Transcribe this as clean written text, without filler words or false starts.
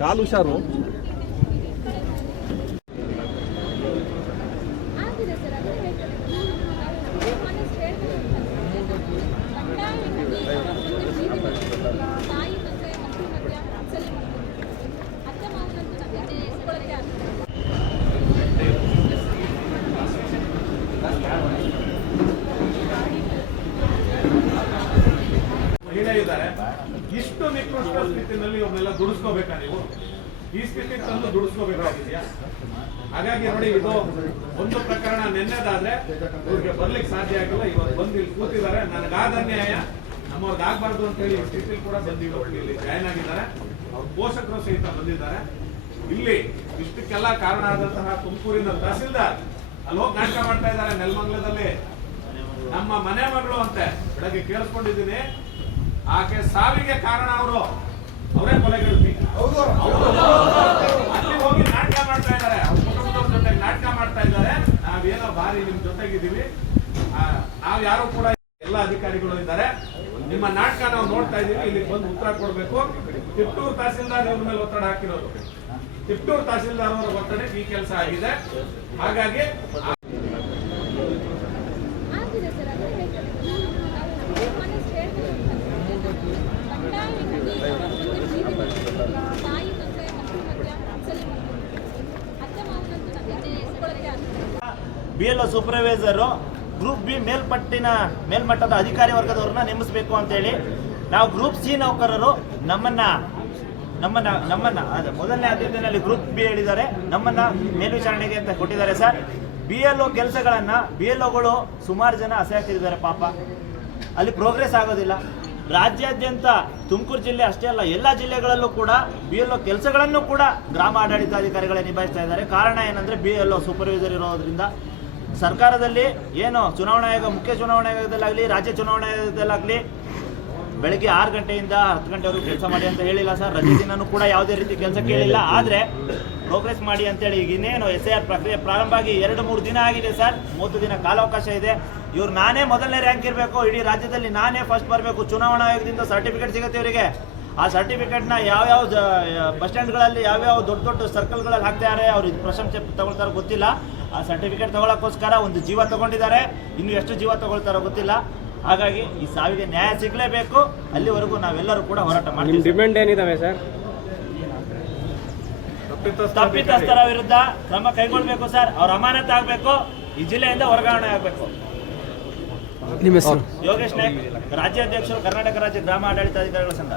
ಕಾಲು ಹುಷಾರು. ಇಷ್ಟು ನಿಕೃಷ್ಟ ಸ್ಥಿತಿನಲ್ಲಿ ಇವ್ರನ್ನೆಲ್ಲ ದುಡಿಸ್ಕೋಬೇಕಾ ನೀವು? ಈ ಸ್ಥಿತಿ ತಂದು ದುಡಿಸ್ಕೋಬೇಕಾಗಿದೆಯಾ? ಹಾಗಾಗಿ ನೋಡಿ, ಇದು ಒಂದು ಪ್ರಕರಣ ನೆನ್ನೆದಾದ್ರೆ ಇವ್ರಿಗೆ ಬರ್ಲಿಕ್ಕೆ ಸಾಧ್ಯ ಆಗಿಲ್ಲ. ಇವತ್ತು ಬಂದು ಇಲ್ಲಿ ಕೂತಿದ್ದಾರೆ. ನನಗಾದ ಅನ್ಯಾಯ ನಮ್ಮವ್ರಿಗೆ ಆಗ್ಬಾರ್ದು ಅಂತ ಹೇಳಿ ಸ್ಥಿತಿ ಕೂಡ ಬಂದಿಲ್ಲ. ಇಲ್ಲಿ ಜಾಯ್ನ್ ಆಗಿದ್ದಾರೆ. ಅವ್ರ ಪೋಷಕರು ಸಹಿತ ಬಂದಿದ್ದಾರೆ. ಇಲ್ಲಿ ಇಷ್ಟಕ್ಕೆಲ್ಲ ಕಾರಣ ಆದಂತಹ ತುಮಕೂರಿನ ತಹಸೀಲ್ದಾರ್ ಅಲ್ಲಿ ಹೋಗಿ ನಾಟಕ ಮಾಡ್ತಾ ಇದ್ದಾರೆ ನೆಲಮಂಗಲದಲ್ಲಿ. ನಮ್ಮ ಮನೆ ಮಗಳು ಅಂತೆ ಬೆಳಗ್ಗೆ ಕೇಳಿಸ್ಕೊಂಡಿದ್ದೀನಿ. ಆಕೆ ಸಾವಿಗೆ ಕಾರಣ ಅವರೇ ಕೊಲೆಗಡುತ್ತಿ. ಅಲ್ಲಿ ಹೋಗಿ ನಾಟಕ ಮಾಡ್ತಾ ಇದ್ದಾರೆ. ಅವ್ರ ಕುಟುಂಬದವ್ರ ಜೊತೆ ನಾಟಕ ಮಾಡ್ತಾ ಇದ್ದಾರೆ. ನಾವೇನೋ ಬಾರಿ ನಿಮ್ ಜೊತೆಗಿದ್ದೀವಿ, ನಾವ್ ಯಾರು ಕೂಡ ಎಲ್ಲ ಅಧಿಕಾರಿಗಳು ಇದ್ದಾರೆ. ನಿಮ್ಮ ನಾಟಕ ನಾವು ನೋಡ್ತಾ ಇದ್ದೀವಿ. ಇಲ್ಲಿ ಬಂದು ಉತ್ತರ ಕೊಡ್ಬೇಕು. ತಿಪ್ಟೂರು ತಹಸೀಲ್ದಾರ್ ಇವ್ರ ಮೇಲೆ ಒತ್ತಡ ಹಾಕಿರೋದು. ತಿಪ್ಟೂರು ತಹಸೀಲ್ದಾರ್ ಅವರ ಒತ್ತಡಕ್ಕೆ ಈ ಕೆಲಸ ಆಗಿದೆ. ಹಾಗಾಗಿ BLO ಸೂಪರ್ವೈಸರು ಗ್ರೂಪ್ ಬಿ ಮೇಲ್ಮಟ್ಟದ ಅಧಿಕಾರಿ ವರ್ಗದವ್ರನ್ನ ನೇಮಿಸಬೇಕು ಅಂತೇಳಿ ನಾವು ಗ್ರೂಪ್ ಸಿ ನೌಕರರು ನಮ್ಮನ್ನ ಮೊದಲನೇ ಆದ್ಯತೆಯಲ್ಲಿ ಗ್ರೂಪ್ ಬಿ ಹೇಳಿದ್ದಾರೆ. ನಮ್ಮನ್ನ ಮೇಲ್ವಿಚಾರಣೆಗೆ ಅಂತ ಕೊಟ್ಟಿದ್ದಾರೆ ಸರ್. BLO ಕೆಲಸಗಳನ್ನ BLOಗಳು ಸುಮಾರು ಜನ ಅಸಹ್ಯಕ್ತಿದ್ದಾರೆ ಪಾಪ. ಅಲ್ಲಿ ಪ್ರೋಗ್ರೆಸ್ ಆಗೋದಿಲ್ಲ. ರಾಜ್ಯಾದ್ಯಂತ ತುಮಕೂರು ಜಿಲ್ಲೆ ಅಷ್ಟೇ ಅಲ್ಲ, ಎಲ್ಲ ಜಿಲ್ಲೆಗಳಲ್ಲೂ ಕೂಡ BLO ಕೆಲಸಗಳನ್ನು ಕೂಡ ಗ್ರಾಮ ಆಡಳಿತಾಧಿಕಾರಿಗಳೇ ನಿಭಾಯಿಸ್ತಾ ಇದ್ದಾರೆ. ಕಾರಣ ಏನಂದ್ರೆ BLO ಸೂಪರ್ವೈಸರ್ ಇರೋದ್ರಿಂದ ಸರ್ಕಾರದಲ್ಲಿ ಏನು ಚುನಾವಣಾ ಆಯೋಗ, ಮುಖ್ಯ ಚುನಾವಣಾ ಆಯೋಗದಲ್ಲಾಗಲಿ ರಾಜ್ಯ ಚುನಾವಣಾ ಆಯೋಗದಲ್ಲಾಗಲಿ ಬೆಳಗ್ಗೆ 6 ಗಂಟೆಯಿಂದ 10 ಗಂಟೆವರೆಗೂ ಕೆಲಸ ಮಾಡಿ ಅಂತ ಹೇಳಿಲ್ಲ ಸರ್. ರಜೆ ದಿನನೂ ಕೂಡ ಯಾವುದೇ ರೀತಿ ಕೆಲಸ ಕೇಳಿಲ್ಲ. ಆದರೆ ಪ್ರೋಗ್ರೆಸ್ ಮಾಡಿ ಅಂತೇಳಿ ಈಗ ಇನ್ನೇನು SIR ಪ್ರಕ್ರಿಯೆ ಪ್ರಾರಂಭ ಆಗಿ 2-3 ದಿನ ಆಗಿದೆ ಸರ್. 30 ದಿನ ಕಾಲಾವಕಾಶ ಇದೆ. ಇವ್ರು ನಾನೇ ಮೊದಲನೇ ರ್ಯಾಂಕ್ ಇರಬೇಕು, ಇಡೀ ರಾಜ್ಯದಲ್ಲಿ ನಾನೇ ಫಸ್ಟ್ ಬರಬೇಕು. ಚುನಾವಣಾ ಆಯೋಗದಿಂದ ಸರ್ಟಿಫಿಕೇಟ್ ಸಿಗುತ್ತೆ ಇವರಿಗೆ. ಆ ಸರ್ಟಿಫಿಕೇಟ್ನ ಯಾವ್ಯಾವ ಬಸ್ ಸ್ಟ್ಯಾಂಡ್ಗಳಲ್ಲಿ ಯಾವ್ಯಾವ ದೊಡ್ಡ ಸರ್ಕಲ್ಗಳಲ್ಲಿ ಹಾಕ್ತಾರೆ, ಅವ್ರು ಪ್ರಶಂಸೆ ತಗೊಳ್ತಾರೋ ಗೊತ್ತಿಲ್ಲ. ಆ ಸರ್ಟಿಫಿಕೇಟ್ ತಗೊಳ್ಳೋಕ್ಕೋಸ್ಕರ ಒಂದು ಜೀವ ತಗೊಂಡಿದ್ದಾರೆ. ಇನ್ನು ಎಷ್ಟು ಜೀವ ತಗೊಳ್ತಾರೋ ಗೊತ್ತಿಲ್ಲ. ಹಾಗಾಗಿ ಈ ಸಾವಿಗೆ ನ್ಯಾಯ ಸಿಗಲೇಬೇಕು. ಅಲ್ಲಿವರೆಗೂ ನಾವೆಲ್ಲರೂ ಕೂಡ ಹೋರಾಟ ಮಾಡ್ತೀವಿ. ಡಿಮ್ಯಾಂಡ್ ಏನಿದಾವೆ ಸರ್? ತಪ್ಪಿತಸ್ಥರ ವಿರುದ್ಧ ಕ್ರಮ ಕೈಗೊಳ್ಳಬೇಕು ಸರ್. ಅವ್ರ ಅಮಾನತ್ ಆಗಬೇಕು. ಈ ಜಿಲ್ಲೆಯಿಂದ ವರ್ಗಾವಣೆ ಆಗಬೇಕು. ನಿಮ್ಮ ಹೆಸರು? ಯೋಗೇಶ್ ನಾಯ್ಕ್, ರಾಜ್ಯಾಧ್ಯಕ್ಷರು, ಕರ್ನಾಟಕ ರಾಜ್ಯ ಗ್ರಾಮ ಆಡಳಿತಾಧಿಕಾರಿಗಳ ಸಂಘ.